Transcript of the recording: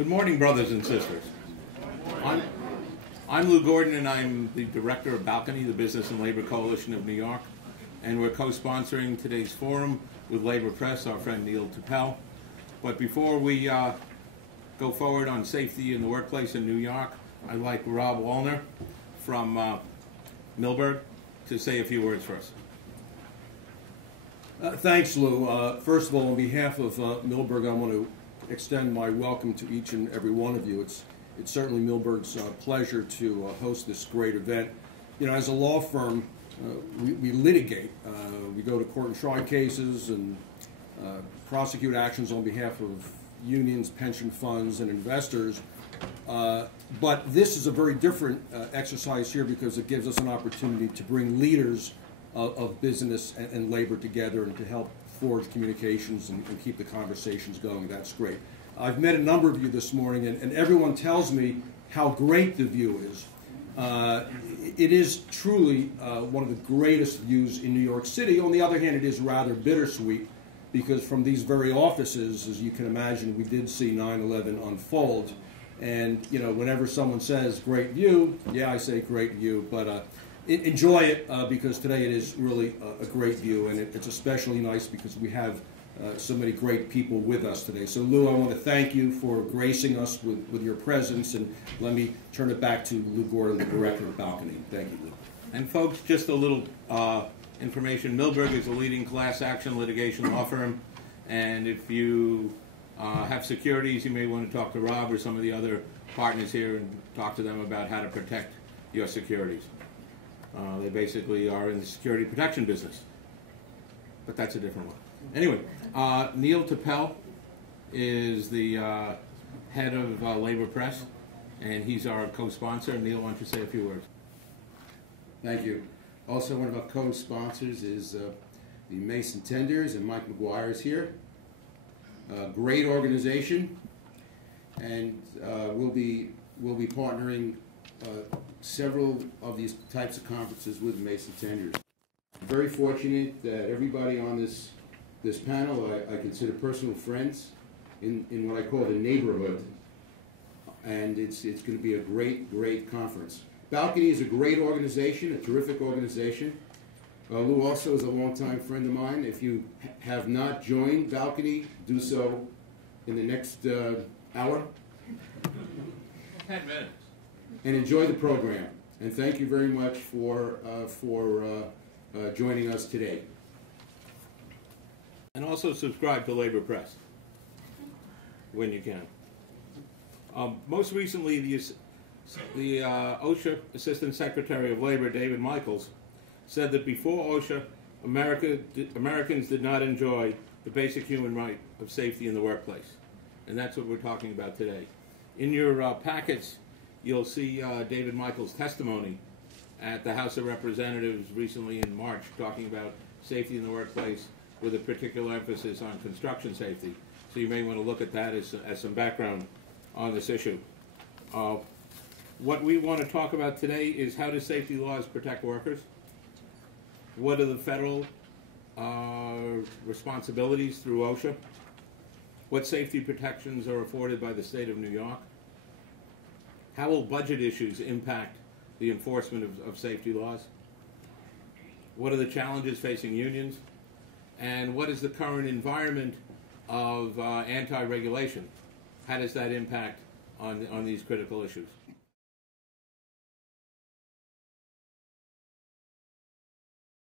Good morning, brothers and sisters. I'm Lou Gordon, and I'm the director of Balcony, the Business and Labor Coalition of New York, and we're co-sponsoring today's forum with Labor Press, our friend Neil Tuppel. But before we go forward on safety in the workplace in New York, I'd like Rob Wallner from Milberg to say a few words for us. Thanks, Lou. First of all, on behalf of Milberg, I want to extend my welcome to each and every one of you. It's certainly Milberg's pleasure to host this great event. You know, as a law firm, we litigate. We go to court and try cases and prosecute actions on behalf of unions, pension funds, and investors. But this is a very different exercise here because it gives us an opportunity to bring leaders of business and labor together and to help forge communications and keep the conversations going. That's great. I've met a number of you this morning, and everyone tells me how great the view is. It is truly one of the greatest views in New York City. On the other hand, it is rather bittersweet because from these very offices, as you can imagine, we did see 9/11 unfold. And, you know, whenever someone says great view, yeah, I say great view, but enjoy it because today it is really a great view, and it's especially nice because we have so many great people with us today. So, Lou, I want to thank you for gracing us with your presence, and let me turn it back to Lou Gordon, the director of Balcony. Thank you, Lou. And folks, just a little information. Milberg is a leading class action litigation law firm, and if you have securities, you may want to talk to Rob or some of the other partners here and talk to them about how to protect your securities. They basically are in the security protection business, but that's a different one. Anyway, Neil Tuppel is the head of Labor Press, and he's our co-sponsor. Neil, why don't you say a few words? Thank you. Also, one of our co-sponsors is the Mason Tenders, and Mike McGuire is here. Great organization, and we'll be partnering several of these types of conferences with Mason Tenders. I'm very fortunate that everybody on this panel I consider personal friends in what I call the neighborhood, and it's going to be a great conference. Balcony is a great organization, a terrific organization. Lou also is a longtime friend of mine. If you have not joined Balcony, do so in the next hour. 10 minutes. And enjoy the program. And thank you very much for joining us today. And also subscribe to Labor Press when you can. Most recently, the OSHA Assistant Secretary of Labor, David Michaels, said that before OSHA, Americans did not enjoy the basic human right of safety in the workplace. And that's what we're talking about today. In your packets, you'll see David Michaels' testimony at the House of Representatives recently in March, talking about safety in the workplace with a particular emphasis on construction safety. So you may want to look at that as some background on this issue. What we want to talk about today is how do safety laws protect workers? What are the federal responsibilities through OSHA? What safety protections are afforded by the state of New York? How will budget issues impact the enforcement of safety laws? What are the challenges facing unions? And what is the current environment of anti-regulation? How does that impact on these critical issues?